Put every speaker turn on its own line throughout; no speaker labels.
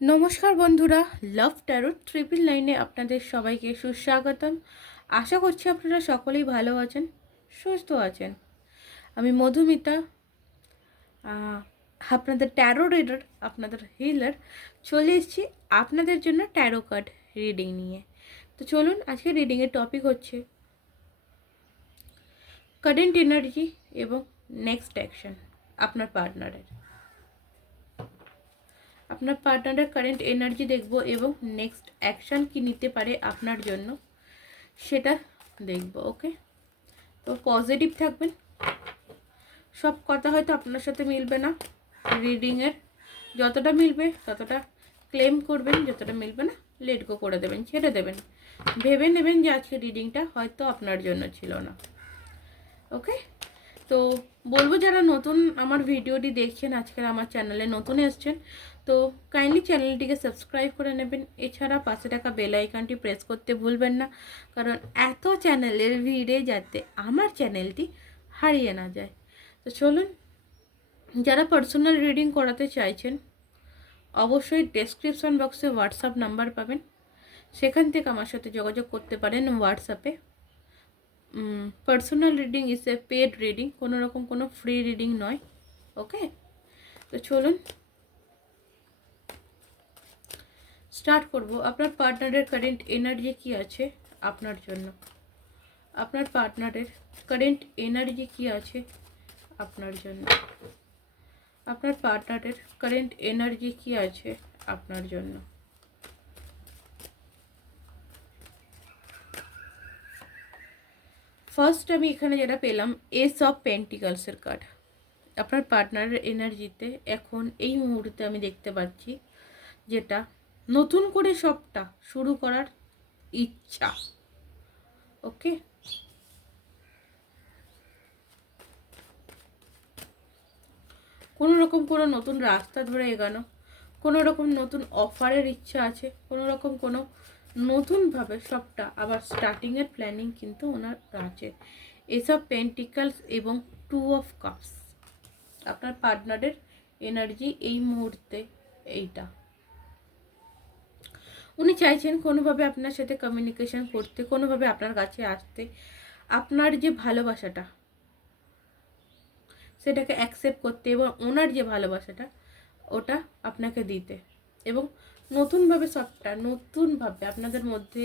নমস্কার বন্ধুরা লাভ tarot triple লাইনে আপনাদের সবাইকে সুস্বাগতম। আশা করছি আপনারা সকলেই ভালো আছেন, সুস্থ আছেন। আমি মধুমিতা আপনাদের ট্যারো রিডার আপনাদের হিলার চলে এসেছি আপনাদের জন্য ট্যারো কার্ড রিডিং নিয়ে। তো চলুন, আজকে রিডিংয়ের টপিক হচ্ছে কারেন্ট এনার্জি এবং নেক্সট অ্যাকশন আপনার পার্টনারের আপনার পার্টনারের কারেন্ট এনার্জি দেখব এবং নেক্সট অ্যাকশন কি নিতে পারে আপনার জন্য সেটা দেখব ওকে তো পজিটিভ থাকবেন। সব কথা হয়তো আপনার সাথে মিলবে না রিডিংয়ের যতটা মিলবে ততটা ক্লেম করবেন, যতটা মিলবে না লেট গো করে দেবেন, ছেড়ে দেবেন। ভেবে নেবেন যে আজকে রিডিংটা হয়তো আপনার জন্য ছিল না ওকে তো বলব যারা নতুন আমার ভিডিওটি দেখছেন, আজকের আমার চ্যানেলে নতুন এসছেন তো কাইন্ডলি চ্যানেলটিকে সাবস্ক্রাইব করে নেবেন। এছাড়া পাশে থাকা বেল আইকনটি প্রেস করতে ভুলবেন না, কারণ এত চ্যানেলের ভিড়ে যাতে আমার চ্যানেলটি হারিয়ে না যায়। তো চলুন, যারা পার্সোনাল রিডিং করাতে চাইছেন, অবশ্যই ডেসক্রিপশন বক্সে হোয়াটসঅ্যাপ নাম্বার পাবেন। সেখান থেকে আমার সাথে যোগাযোগ করতে পারেন হোয়াটসঅ্যাপে personal reading is a paid reading কোনো রকম কোনো ফ্রি রিডিং নয় ওকে তো চলুন স্টার্ট করব। আপনার পার্টনারের কারেন্ট এনার্জি কি আছে আপনার জন্য? আপনার পার্টনারের কারেন্ট এনার্জি কি আছে আপনার জন্য? আপনার পার্টনারের কারেন্ট এনার্জি কি আছে আপনার জন্য? ফার্স্ট আমি এখানে যেটা পেলাম এস অফ পেন্টিকালসের কার্ড আপনার পার্টনারের এনার্জিতে এখন এই মুহূর্তে আমি দেখতে পাচ্ছি যেটা নতুন করে সবটা শুরু করার ইচ্ছা। ওকে? কোনো রকম কোনো নতুন রাস্তা ধরে এগানো কোনো রকম নতুন অফারের ইচ্ছা আছে কোনো রকম কোনো নতুনভাবে সবটা আবার স্টার্টিংয়ের প্ল্যানিং কিন্তু ওনার আছে। এসব পেন্টিকালস এবং টু অফ কাপস আপনার পার্টনারের এনার্জি এই মুহূর্তে এইটা। উনি চাইছেন কোনোভাবে আপনার সাথে কমিউনিকেশন করতে, কোনোভাবে আপনার কাছে আসতে। আপনার যে ভালোবাসাটা, সেটাকে অ্যাকসেপ্ট করতে এবং ওনার যে ভালোবাসাটা, ওটা আপনাকে দিতে। এবং নতুনভাবে সবটা, নতুনভাবে আপনাদের মধ্যে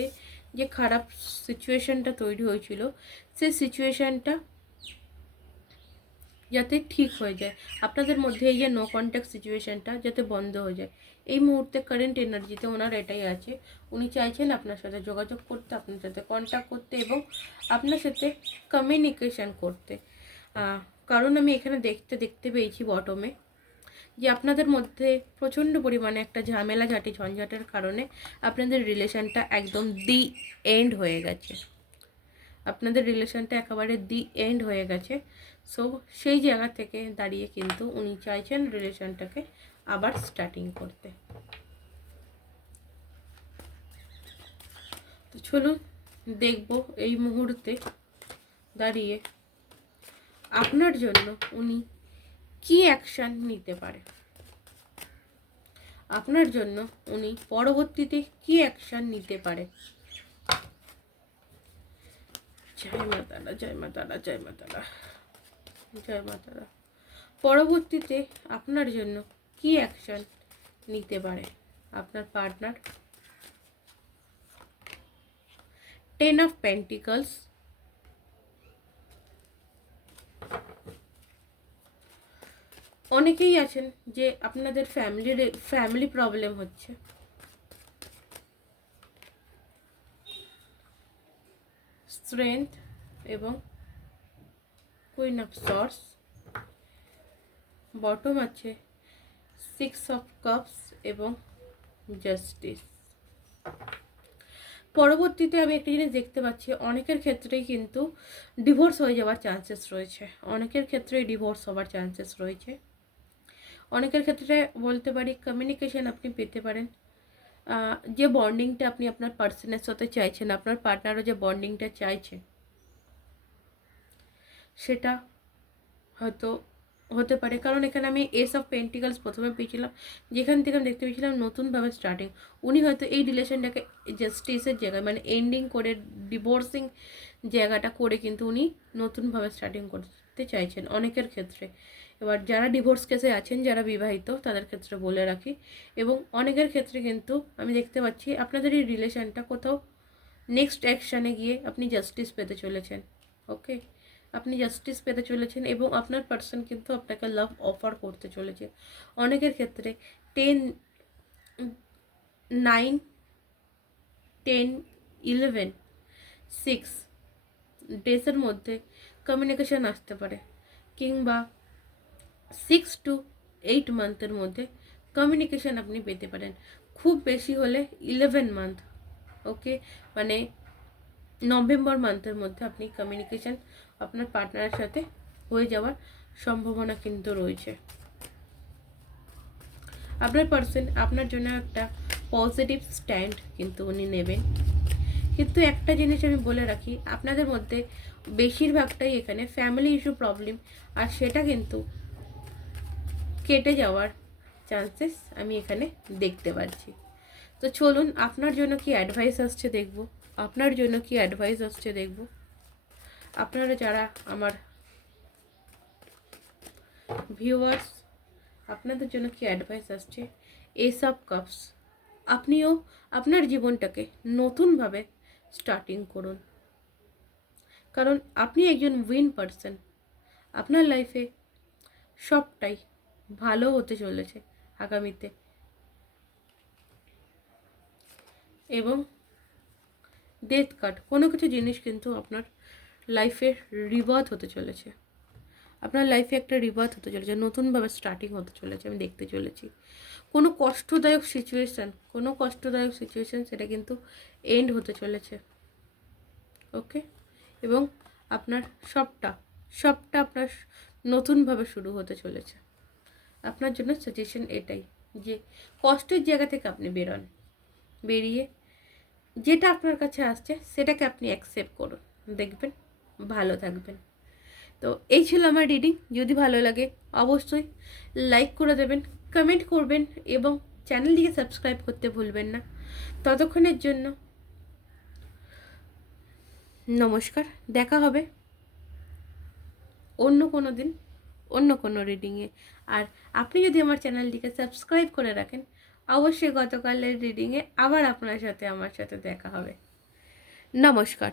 যে খারাপ সিচুয়েশানটা তৈরি হয়েছিল, সেই সিচুয়েশনটা যাতে ঠিক হয়ে যায়। আপনাদের মধ্যে এই যে নো কন্ট্যাক্ট সিচুয়েশনটা যাতে বন্ধ হয়ে যায়। এই মুহূর্তে কারেন্ট এনার্জিতে ওনার এটাই আছে। উনি চাইছেন আপনার সাথে যোগাযোগ করতে, আপনার সাথে কন্ট্যাক্ট করতে এবং আপনার সাথে কমিউনিকেশন করতে। কারণ আমি এখানে দেখতে দেখতে পেয়েছি বটমে যে আপনাদের মধ্যে প্রচণ্ড পরিমাণে একটা ঝামেলা, ঝাঁটি, ঝঞ্ঝাটের কারণে আপনাদের রিলেশনটা একদম দি এন্ড হয়ে গেছে। আপনাদের রিলেশনটা একেবারে দি এন্ড হয়ে গেছে। সো সেই জায়গা থেকে দাঁড়িয়ে কিন্তু উনি চাইছেন রিলেশনটাকে আবার স্টার্টিং করতে। তো চলুন, দেখব এই মুহূর্তে দাঁড়িয়ে আপনার জন্য উনি কি অ্যাকশান নিতে পারে। আপনার জন্য উনি পরবর্তীতে কি অ্যাকশান নিতে পারে। জয় জয় মাতারা জয় জয় পরবর্তীতে আপনার জন্য কি অ্যাকশন নিতে পারে? আপনার পার্টনার টেন অফ পেন্টিকলস অনেকেই আছেন যে আপনাদের ফ্যামিলির ফ্যামিলি প্রবলেম হচ্ছে। স্ট্রেংথ এবং কুইন অফ সর্স বটম আছে সিক্স অফ কাপস এবং জাস্টিস পরবর্তীতে আমি একটা জিনিস দেখতে পাচ্ছি, অনেকের ক্ষেত্রেই কিন্তু ডিভোর্স হয়ে যাওয়ার চান্সেস রয়েছে। অনেকের ক্ষেত্রেই ডিভোর্স হওয়ার চান্সেস রয়েছে। অনেকের ক্ষেত্রে বলতে পারি কমিউনিকেশন আপনি পেতে পারেন। যে বন্ডিংটা আপনি আপনার পার্সনের সাথে চাইছেন, আপনার পার্টনারও যে বন্ডিংটা চাইছে, সেটা হয়তো হতে পারে। কারণ এখানে আমি এস অফ পেন্টিকালস প্রথমে পেয়েছিলাম, যেখান থেকে আমি দেখতে পেয়েছিলাম নতুনভাবে স্টার্টিং উনি হয়তো এই রিলেশনটাকে জাস্টিসের জায়গায় মানে এন্ডিং করে ডিভোর্সিং জায়গাটা করে কিন্তু উনি নতুনভাবে স্টার্টিং করতে চাইছেন অনেকের ক্ষেত্রে। এবার যারা ডিভোর্স কেসে আছেন, যারা বিবাহিত, তাদের ক্ষেত্রে বলে রাখি। এবং অনেকের ক্ষেত্রে কিন্তু আমি দেখতে পাচ্ছি, আপনাদের এই রিলেশনটা কোথাও নেক্সট অ্যাকশানে গিয়ে আপনি জাস্টিস পেতে চলেছেন ওকে আপনি জাস্টিস পেতে চলেছেন এবং আপনার পার্সন কিন্তু আপনাকে লাভ অফার করতে চলেছে। অনেকের ক্ষেত্রে ten nine ten eleven six ডেসের মধ্যে কমিউনিকেশান আসতে পারে। কিংবা সিক্স টু এইট মান্থের মধ্যে কমিউনিকেশান আপনি পেতে পারেন। খুব বেশি হলে ইলেভেন মান্থ ওকে মানে নভেম্বর মান্থের মধ্যে আপনি কমিউনিকেশান আপনার পার্টনারের সাথে হয়ে যাওয়ার সম্ভাবনা কিন্তু রয়েছে। আপনার পার্সন আপনার জন্য একটা পজিটিভ স্ট্যান্ড কিন্তু উনি নেবেন। কিন্তু একটা জিনিস আমি বলে রাখি, আপনাদের মধ্যে বেশিরভাগটাই এখানে ফ্যামিলি ইস্যু প্রবলেম আর সেটা কিন্তু কেটে যাওয়ার চান্সেস আমি এখানে দেখতে পাচ্ছি। তো চলুন, আপনার জন্য কি অ্যাডভাইস আসছে দেখব। আপনার জন্য কি অ্যাডভাইস আসছে দেখব। আপনারা যারা আমার ভিউয়ার্স আপনাদের জন্য কি অ্যাডভাইস আসছে? এসব কাপস আপনিও আপনার জীবনটাকে নতুনভাবে স্টার্টিং করুন। কারণ আপনি একজন উইন পারসন আপনার লাইফে সবটাই ভালো হতে চলেছে আগামীতে। এবং ডেথ কার্ড কোনো কিছু জিনিস কিন্তু আপনার লাইফে রিবার্থ হতে চলেছে। আপনার লাইফে একটা রিবার্থ হতে চলেছে, নতুনভাবে স্টার্টিং হতে চলেছে, আমি দেখতে চলেছি। কোনো কষ্টদায়ক সিচুয়েশান কোনো কষ্টদায়ক সিচুয়েশান সেটা কিন্তু এন্ড হতে চলেছে। ওকে এবং আপনার সবটা সবটা আপনার নতুনভাবে শুরু হতে চলেছে। আপনার জন্য সাজেশন এটাই যে কষ্টের জায়গা থেকে আপনি বেরোন। বেরিয়ে যেটা আপনার কাছে আসছে সেটাকে আপনি অ্যাকসেপ্ট করুন। দেখবেন, ভালো থাকবেন। তো এই ছিল আমার রিডিং যদি ভালো লাগে, অবশ্যই লাইক করে দেবেন কমেন্ট করবেন এবং চ্যানেলটিকে সাবস্ক্রাইব করতে ভুলবেন না। ততক্ষণের জন্য নমস্কার। দেখা হবে অন্য কোনো দিন। অন্য কোনো রিডিংয়ে আর আপনি যদি আমার চ্যানেলটিকে সাবস্ক্রাইব করে রাখেন, অবশ্যই গতকালের রিডিংয়ে আবার আপনার সাথে আমার সাথে দেখা হবে। নমস্কার।